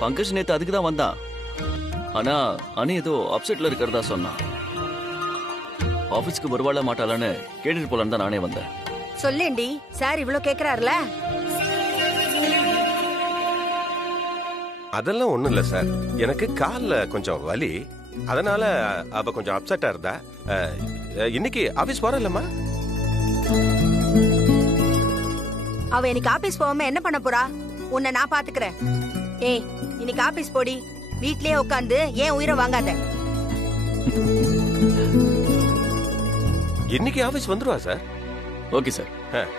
பங்கஜ் நேத்து அதுக்கு தான் வந்தான். ஆனா அனி ஏதோ அப்செட்ல இருக்கிறதா சொன்னான். ஆபீஸ்க்கு வருவாள மாட்டாளான்னு கேட்டுட்டு போலான்னு தான் நானே வந்தேன். சொல்லேண்டி, சார் இவ்ளோ கேக்குறாருல. அதெல்லாம் ஒண்ணும் இல்ல சார், எனக்கு கால்ல கொஞ்சம் வலி, அதனால அவ கொஞ்சம் அப்செட்டா இருந்தா. இன்னைக்கு ஆபீஸ் வரலம்மா. அவ இன்னைக்கு ஆபீஸ் போகாம என்ன பண்ண போறா? உன்னை நான் பாத்துக்கிறேன். ஏய், இன்னைக்கு ஆபீஸ் போடி. வீட்லயே உட்காந்து ஏன் உயிரை வாங்காத. இன்னைக்கு ஆபீஸ் வந்துருவா சார். ஓகே சார்,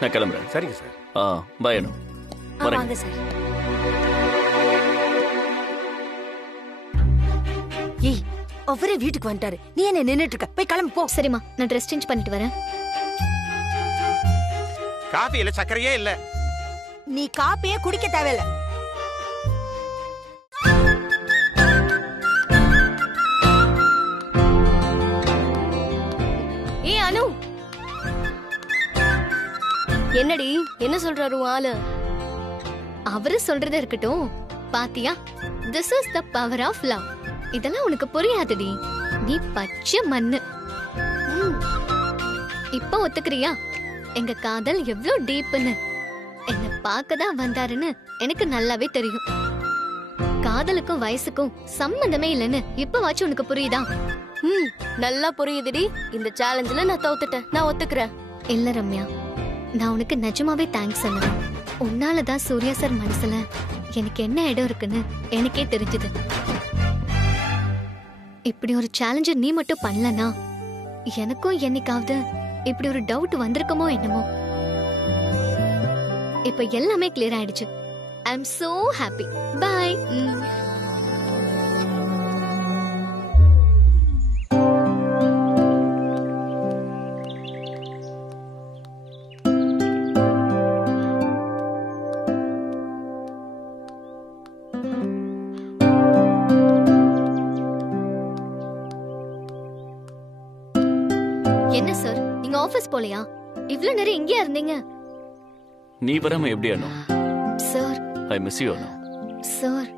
நான் கிளம்புறேன். சரிங்க சார். பாய் அனு. வாங்க சார். ஏய், அவரே வீட்டுக்கு வந்துட்டாரு, நீ என்ன நின்னுட்டு இருக்க? போய் கிளம்பு போ. சரிம்மா, நான் ட்ரெஸ் சேஞ்ச் பண்ணிட்டு வரேன். காஃபில சக்கரையே இல்ல. நீ காப்பியே குடிக்க தேவையில்ல. ஏய் அனு, என்னடி என்ன சொல்றாரு ஆளு? அவரு சொல்றதே இருக்கட்டும். பாத்தியா, this is the power of love. இதெல்லாம் உனக்கு புரியாதுடி, நீ பச்சை மண்ணு. இப்ப ஒத்துக்கிறியா எங்க காதல் எவ்வளவு டீப்னு? என்ன பார்க்கதான் வந்தாருன்னு எனக்கு நல்லாவே தெரியும். காதலுக்கும் வயசுக்கும் சம்பந்தமே இல்லைன்னு இப்பவாச்சும் உனக்கு புரியுதா? நல்லா புரியுதுடி. இந்த சேலஞ்சில நான் தோத்துட்டேன், நான் ஒத்துக்கிறேன். இல்ல ரம்யா, நான் உனக்கு நிஜமாவே தேங்க்ஸ் சொல்லுவேன். உன்னாலதான் சூர்யா சார் மனசுல எனக்கு என்ன இடம் இருக்குன்னு எனக்கே தெரிஞ்சது. இப்படி ஒரு சேலஞ்ச நீ மட்டும் பண்ணலனா எனக்கும் என்னைக்காவது இப்படி ஒரு டவுட் வந்திருக்குமோ என்னமோ. இப்ப எல்லாமே கிளியர் ஆயிடுச்சு. I am so happy. Bye. என்ன சார், நீங்க ஆபீஸ் போலையா? இவ்ளோ நேரம் எங்கயா இருந்தீங்க? நீ வராம எப்படி Anu? Sir, I miss you Anu. Sir,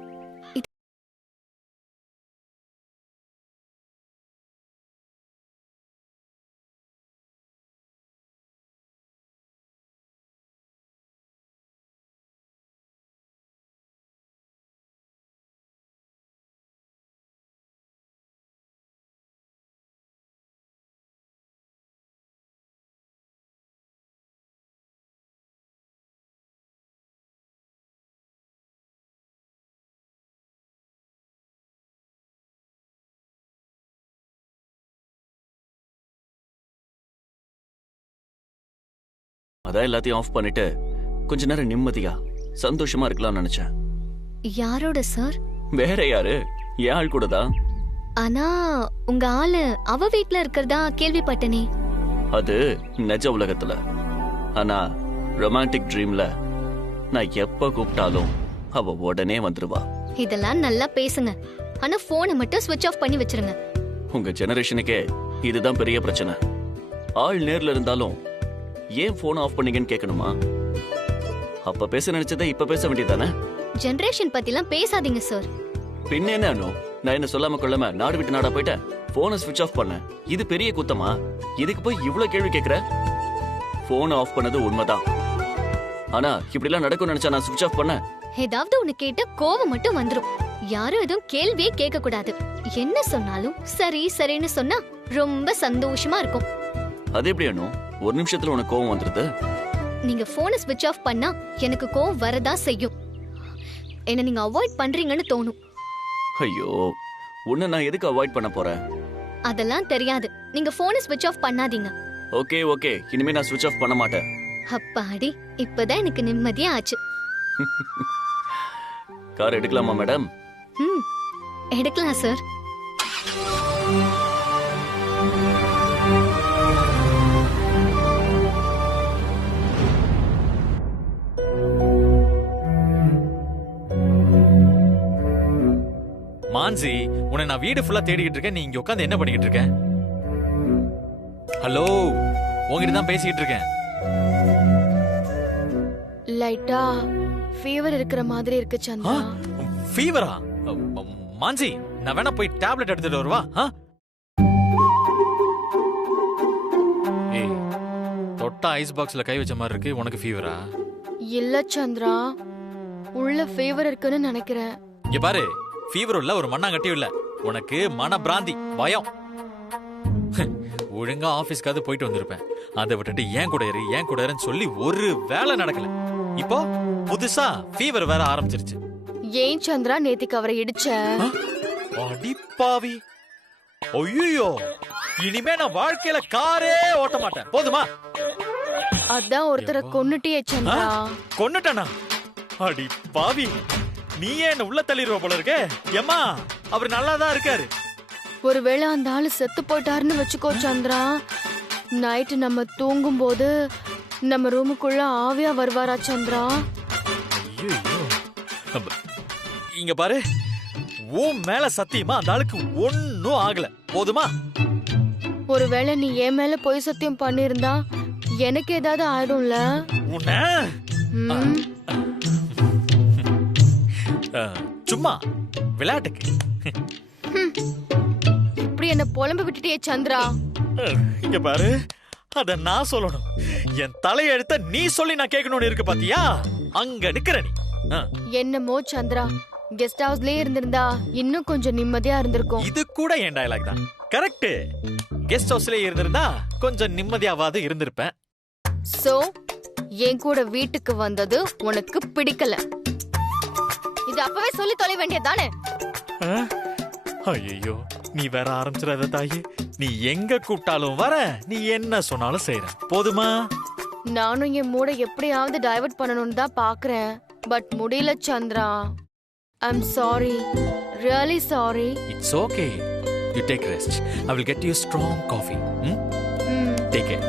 அதான் எல்லாத்தையும் ஆஃப் பண்ணிட்டு கொஞ்ச நேரம் நிம்மதியா சந்தோஷமா இருக்கலாம்னு நினைச்சேன். யாரோட சார்? வேற யாரு, என் ஆள் கூட தான். ஆனா உங்க ஆளு அவ வீட்ல இருக்கிறதா கேள்விப்பட்டனே. அது நிஜ உலகத்துல. ஆனா ரொமான்டிக் ட்ரீம்ல நான் எப்ப கூப்பிட்டாலும் அவ உடனே வந்துருவா. இதெல்லாம் நல்லா பேசுங்க, ஆனா போனை மட்டும் ஸ்விட்ச் ஆஃப் பண்ணி வச்சிருங்க. உங்க ஜெனரேஷனுக்கே இதுதான் பெரிய பிரச்சனை. ஆள் நேர்ல இருந்தாலும் ஏன் போன் ஆஃப் பண்ணீங்கன்னு கேட்கணுமா? அப்ப பேச நினைச்சதை இப்ப பேச வேண்டியதானே? ஜெனரேஷன் பத்திலாம் பேசாதீங்க சார். பின்ன என்ன அனு, நான் என்ன சொல்லாம கொள்ளாம நாடு விட்டு நாடா போயிட்டேன், போனை ஸ்விட்ச் ஆஃப் பண்ண. இது பெரிய குத்தமா? இதுக்கு போய் இவ்ளோ கேள்வி கேக்குற? போன் ஆஃப் பண்ணது உண்மைதான், ஆனா இப்படி எல்லாம் நடக்கும் நினைச்சா நான் ஸ்விட்ச் ஆஃப் பண்ண? ஏதாவது ஒண்ணு கேட்ட கோவம் மட்டும் வந்துரும். யாரும் எதுவும் கேள்வியே கேட்க கூடாது. என்ன சொன்னாலும் சரி சரின்னு சொன்னா ரொம்ப சந்தோஷமா இருக்கும். அது எப்படி அனு, ஒரு நிமிஷத்துல உனக்கு கோவம் வந்துருது? நீங்க போனை ஸ்விட்ச் ஆஃப் பண்ணா எனக்கு கோவம் வரதா செய்யும். என்ன நீங்க அவாய்ட் பண்றீங்கன்னு தோணும். ஐயோ, உன்னை நான் எதுக்கு அவாய்ட் பண்ண போறேன்? அதெல்லாம் தெரியாது. நீங்க போனை ஸ்விட்ச் ஆஃப் பண்ணாதீங்க. ஓகே ஓகே, இனிமே நான் ஸ்விட்ச் ஆஃப் பண்ண மாட்டேன். அப்பாடி, இப்பதான் எனக்கு நிம்மதியா ஆச்சு. கார் எடுக்கலாமா மேடம்? எடுக்கலாம் சார். மான்சி, உன்னை நான் வீடு ஃபுல்லா தேடிக்கிட்டு இருக்கேன், நீ இங்க உட்கார்ந்து என்ன பண்ணிக்கிட்டு இருக்க? ஹலோ, உன்கிட்ட தான் பேசிக்கிட்டு இருக்கேன். லைட்டா ஃபீவர் இருக்கிற மாதிரி இருக்கு சந்திரா. ஃபீவரா? மாஞ்சி, நான் வேணா போய் டேப்லெட் எடுத்துட்டு வருவா? ஏய், தொட்டா ஐஸ் பாக்ஸ்ல கை வச்ச மாதிரி இருக்கு. உனக்கு ஃபீவரா? இல்ல சந்திரா, உள்ள ஃபீவர் இருக்குன்னு நினைக்கிறேன். இங்க பாரு, ஃபீவர் இல்ல, ஒரு மண்ணாங்கட்டியும் இல்ல. உனக்கு மன பிராந்தி, பயம். ஒழுங்கா ஆபீஸ்க்காவது போயிட்டு வந்திருப்பேன். அதை விட்டுட்டு ஏன் கூட இருன்னு சொல்லி ஒரு வேலை நடக்கல. இப்போ புதுசா ஃபீவர் வேற ஆரம்பிச்சிருச்சு. ஏன் சந்திரா நேத்திக்கு அவரை இடிச்ச? அடிப்பாவி! ஐயோ, இனிமே நான் வாழ்க்கையில காரே ஓட்ட மாட்டேன். போதுமா? அதான் ஒருத்தரை கொன்னுட்டியே சந்திரா. கொன்னுட்டனா? அடி பாவி, நீ என்ன உள்ள தள்ளிடுவ போல இருக்கே. ஏம்மா, அவர் நல்லாதான் இருக்காரு. ஒருவேளை அந்த ஆளு செத்து போயிட்டாருன்னு வச்சுக்கோ சந்திரா, நைட்டு நம்ம தூங்கும் போது நம்ம ரூமுக்குள்ள ஆவியா வருவாரா சந்திரா? ஐயோ, இங்க பாரு, உன் மேல சத்தியமா அந்த ஆளுக்கு ஒன்னும் ஆகல. போதுமா? ஒருவேளை நீ என் மேல பொய் சத்தியம் பண்ணிருந்தா எனக்கு ஏதாவது ஆயிடும்ல. உன்ன ம், சும்மா விளையாட்டுக்கு. இப்படி என்ன புலம்ப விட்டுட்டியே சந்திரா. இங்க பாரு, அத நான் சொல்லணும். என் தலையெழுத்த நீ சொல்லி நான் கேட்கணும்னு இருக்கு பாத்தியா? அங்க நிக்கிற நீ. என்னமோ சந்திரா, கெஸ்ட் ஹவுஸ்லயே இருந்திருந்தா இன்னும் கொஞ்சம் நிம்மதியா இருந்திருக்கும். இது கூட என் டயலாக் தான். கரெக்ட். கெஸ்ட் ஹவுஸ்லயே இருந்திருந்தா கொஞ்சம் நிம்மதியாவது இருந்திருப்பேன். சோ என் கூட வீட்டுக்கு வந்தது உனக்கு பிடிக்கல. இது அப்பவே சொல்லி தொலை வேண்டியதானே? ஐயோ, நீ வேற ஆரம்பிச்சிடாத தாயே. நீ எங்க கூப்பிட்டாலும் வர, நீ என்ன சொன்னாலும் செய்யற. போதுமா? நானும் என் மூட எப்படியாவது டைவர்ட் பண்ணணும்னு தான் பாக்குறேன். பட் முடியல Chandra. I'm sorry, really sorry. It's okay. You take rest. I will get you strong coffee. Take care.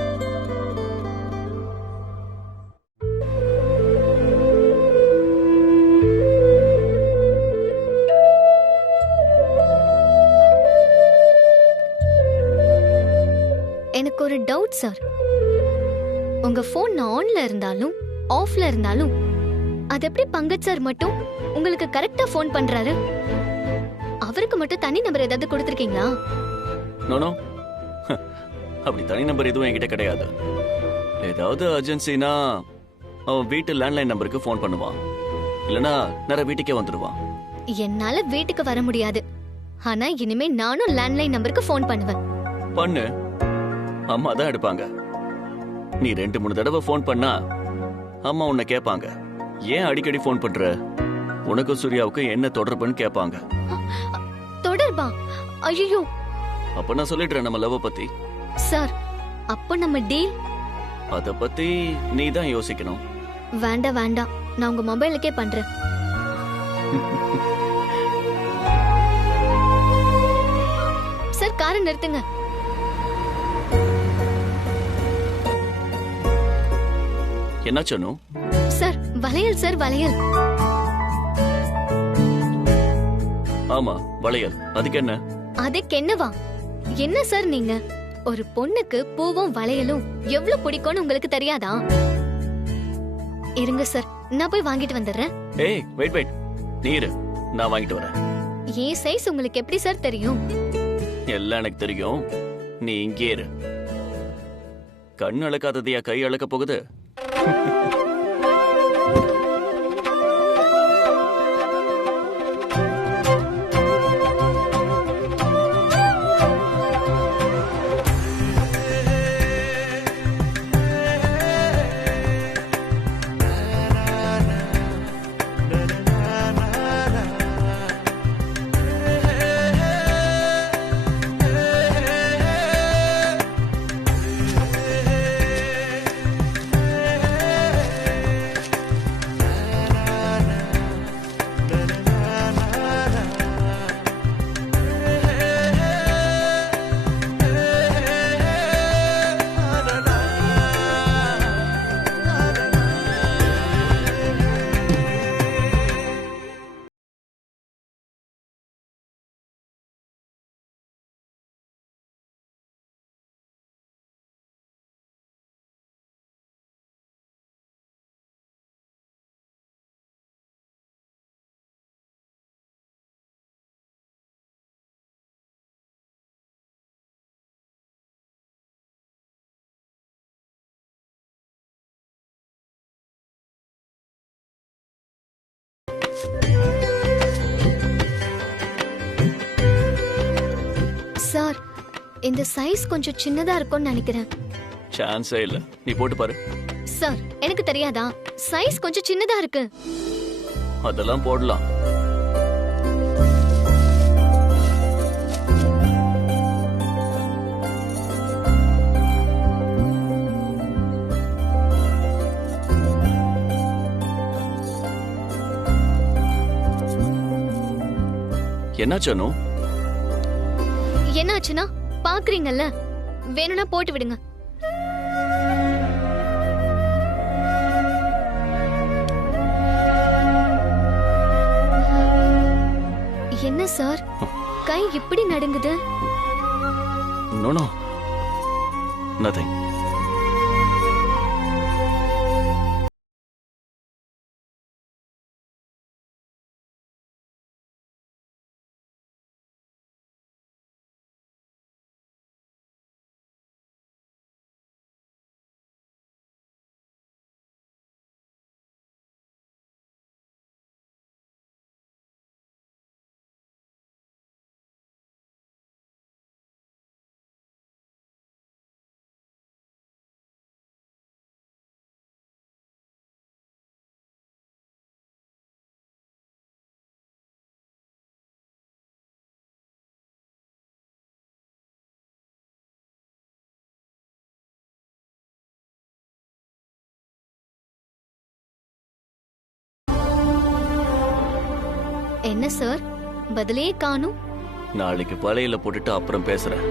எனக்கு ஒரு டவுட் சார். உங்க போன் ஆன்ல இருந்தாலும் ஆஃப்ல இருந்தாலும் அது எப்படி பங்கஜ் சார் மட்டும் உங்களுக்கு கரெக்டா போன் பண்றாரு? அவருக்கு மட்டும் தனி நம்பர் ஏதாவது கொடுத்திருக்கீங்களா? நோ அப்படி தனி நம்பர் எதுவும் என்கிட்ட கிடையாது. ஏதாவது அர்ஜென்சினா அவன் வீட்டு லேண்ட்லைன் நம்பருக்கு ஃபோன் பண்ணுவான். இல்லனா நேரா வீட்டுக்கே வந்துடுவான். என்னால வீட்டுக்கு வர முடியாது. ஆனா இனிமே நானும் லேண்ட்லைன் நம்பருக்கு ஃபோன் பண்ணுவேன். பண்ணு, அம்மா தான் எடுப்பாங்க. நீ 2-3 தடவை ஃபோன் பண்ணா அம்மா உன்னை கேட்பாங்க, ஏன் அடிக்கடி ஃபோன் பண்ற, உனக்கும் சூர்யாவுக்கும் என்ன தொடர்புன்னு கேட்பாங்க. தொடர்பா? ஐயோ. அப்ப நான் சொல்லிடுறேன் நம்ம லவ் பத்தி. சார், அப்ப நம்ம டீல்? அத பத்தி நீ தான் யோசிக்கணும். வேண்டாம் வேண்டாம், நான் உங்க மொபைலுக்கே பண்றேன். சார், காரை நிறுத்துங்க. என்ன சொன்னு? சார், வளையல் சார், வளையல். ஆமா, வளையல். அதுக்கு என்ன? அதுக்கு என்னவா? என்ன சார் நீங்க? ஒரு பொண்ணுக்கு பூவும் வளையலும் எவ்வளவு பிடிக்கும்னு உங்களுக்கு தெரியாதா? இருங்க சார், நான் போய் வாங்கிட்டு வந்துடுறேன். ஏய், வெயிட். நீ இரு, நான் வாங்கிட்டு வரேன். ஏன் சைஸ் உங்களுக்கு எப்படி சார் தெரியும்? எல்லாம் எனக்கு தெரியும். நீ இங்கே இரு. கண் அளக்காததையா கை அளக்க போகுது? சார் இந்த சைஸ் கொஞ்சம் சின்னதா இருக்கும்னு நினைக்கிறேன். சான்ஸே இல்ல, நீ போட்டு பாரு. சார் எனக்கு தெரியாதா, சைஸ் கொஞ்சம் சின்னதா இருக்கு. அதெல்லாம் போடலாம். என்னாச்சு அனு? என்னாச்சுன்னா பாக்குறீங்கல்ல, வேணும்னா போட்டு விடுங்க. என்ன சார் கை இப்படி நடுங்குது? No no, nothing. என்ன சார் பதிலே காணும்? நாளைக்கு பழையில போட்டுட்டு அப்புறம் பேசுறேன்.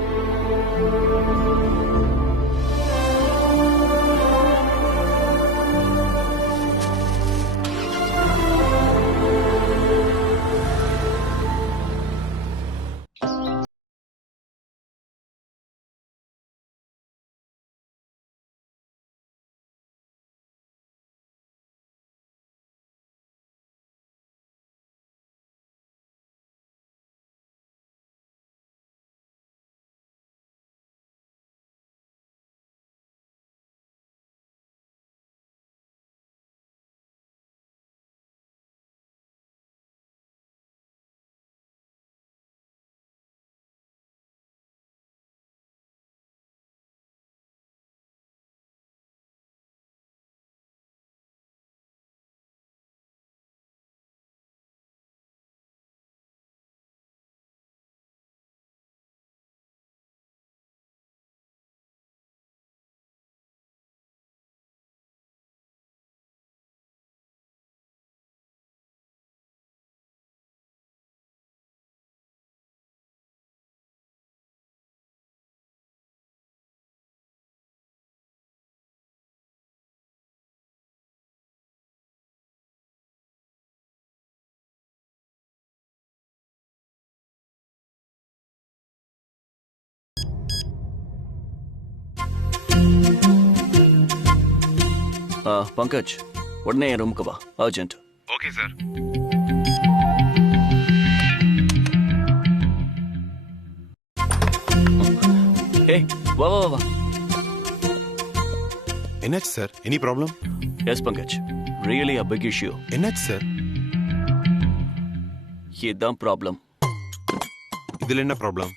பங்கஜ், உடனே என் ரூமுக்கு வா, அர்ஜென்ட். Okay sir. ஏய், வா வா வா. என்னாச்சு sir? Any problem? Yes Pankaj, really a big issue. என்னாச்சு சார்? இதுதான் ப்ராப்ளம். இதுல என்ன ப்ராப்ளம்?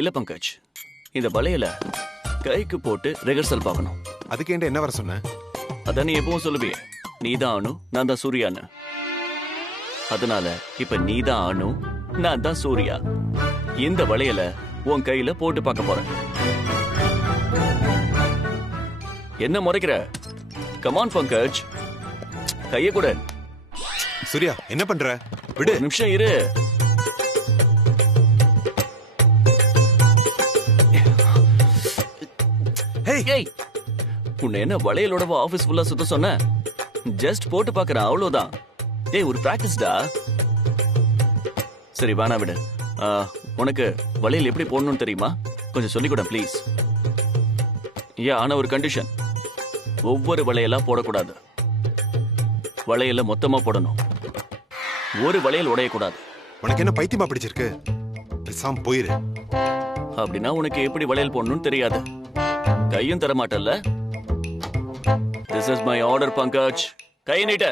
இல்ல பங்கஜ், இந்த வளையல கைக்கு போட்டு ரிஹர்சல் பார்க்கணும். அதுக்கு என்கிட்ட என்ன வர சொன்ன? அதான் நீ எப்பவும் சொல்லுவியே, நீதான் அனு, நான் தான் சூர்யான்னு. அதனால இப்ப நீதான் அனு, நான் தான் சூர்யா. இந்த வளையல உன் கையில போட்டு பார்க்க போறேன். என்ன முறைக்கிற? கமான் பங்கஜ், கைய கூட. சூர்யா என்ன பண்ற? விடு. ஒரு நிமிஷம் இரு. ஏய், உன்னை என்ன வளையலோட ஆபீஸ் ஃபுல்லா சுத்த சொன்ன? ஜஸ்ட் போட்டு பார்க்கறேன், அவ்வளவுதான். ஏய், ஒரு பிராக்டிஸ்டா. சரி வேணா விடு. உனக்கு வளையல் எப்படி போடணும்னு தெரியுமா? கொஞ்சம் சொல்லிக் கொடு ப்ளீஸ். ஆனா ஒரு கண்டிஷன், ஒவ்வொரு வளையலா போடக்கூடாது. வளையல மொத்தமா போடணும். ஒரு வளையல் உடையக்கூடாது. உனக்கு என்ன பைத்தியமா பிடிச்சிருக்கு? பேசாம போயிரு. அப்படின்னா உனக்கு எப்படி வளையல் போடணும்னு தெரியாது. கையும் தர மாட்டல்ல? This is my order, Pankaj. கை நீட்ட.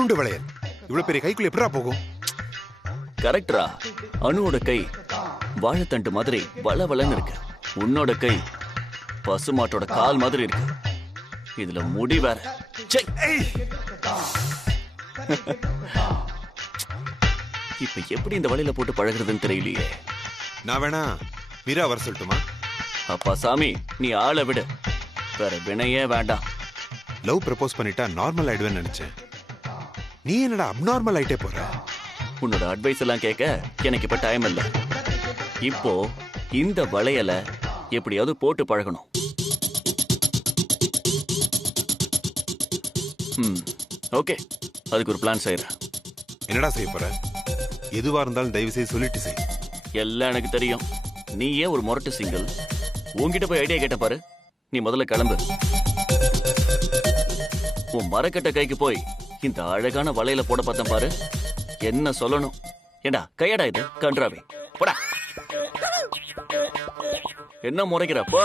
இத்தினுண்டு வளையல் இவ்வளவு பெரிய கைக்குள்ள எப்படிடா போகும்? கரெக்டரா? அணுவோட கை வாழைத்தண்டு மாதிரி வளவளன்னு இருக்கு. உன்னோட கை பசுமாட்டோட கால் மாதிரி இருக்கு. இதுல முடி வேற. ச்சே. இப்ப எப்படி இந்த வலையில போட்டு பழகுறதுன்னு தெரியலையே. நான் வேணா மீரா வர சொல்லட்டுமா? அப்பா சாமி, நீ ஆளை விடு. வேற வினையே வேண்டாம். லவ் ப்ரப்போஸ் பண்ணிட்டா நார்மல் ஆயிடுவேன்னு நினைச்சேன். நீ என்னடா அப்நார்மல் ஆயிட்டே போற? உன்னோட அட்வைஸ் எல்லாம் கேட்க எனக்கு இப்ப டைம் இல்ல. இப்போ இந்த வளையல எப்படியாவது போட்டு பழகணும். ஓகே, அதுக்கு ஒரு பிளான் செய்யறேன். என்னடா செய்ய போற? எதுவா இருந்தாலும் தயவு செய்து சொல்லிட்டு செய். எல்லாம் எனக்கு தெரியும். நீ ஏன் ஒரு முரட்டு சிங்கிள்? உன்கிட்ட போய் ஐடியா கேட்ட பாரு. நீ முதல்ல கிளம்பு. உன் மரக்கட்ட கைக்கு போய் இந்த அழகான வலையில போட பார்த்தேன் பாரு. என்ன சொல்லணும்? ஏண்டா கையடா இது கன்றாவே. போடா. என்ன முறைக்கிறப்போ?